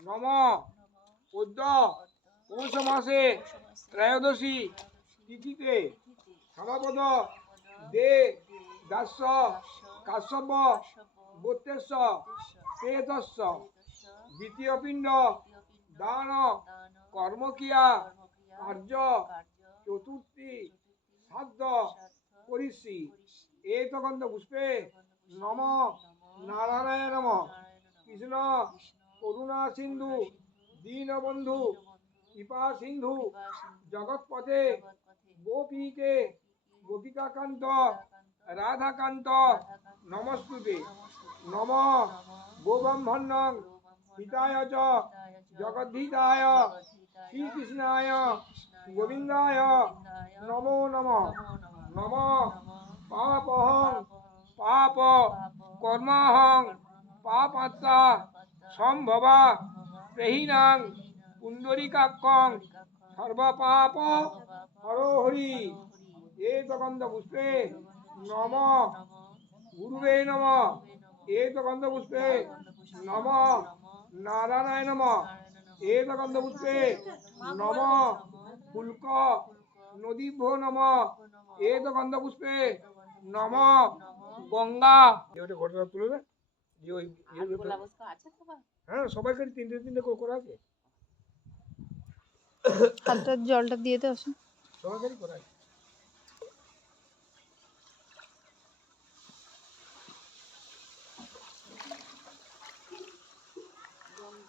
নম পদ্য পৌষ মাসে ত্রয়োদশী তিথিতে সমাপদ দে দাস্য কাশ্যপ গোত্রেশ্ব পেতস্য দ্বিতীয় পিণ্ড দান কর্মক্রিয়া কার্য চতুর্থী শ্রাদ্ধ করিষ্যি এতগন্ধ পুষ্পে নম নারায়ণায় নম। কৃষ্ণ করুণা সিন্ধু দীনবন্ধু কৃপা সিন্ধু জগৎপথে গোপীকে গোপিকাকান্ত রাধাকান্ত নমস্তুতে। নম গোব্রহ্মণ্যং হিতায় চ জগদ্ধিতায় শ্রীকৃষ্ণায় গোবিন্দায় নমো নমঃ। নম পাপহং পাপ কর্মাহং পাপাত্মা সম্ভবা প্রেহিনাং পুণ্ডরীকাক্ষং সর্বপাপ হরহরি এতগন্ধ পুষ্পে নম গুরুবে নম। এতগন্ধ পুষ্পে নম নারায়ণায় নম। এতগন্ধ পুষ্পে নম ফুলক নদীভ্যো নম। এতগন্ধ পুষ্পে নম গঙ্গা। ঘটনা তুলবে যে ওই হ্যাঁ সবাইকে তিনটে তিনটে করা আছে। হাতটা জলটা দিয়ে দাও। সবাইকারই করা আছে।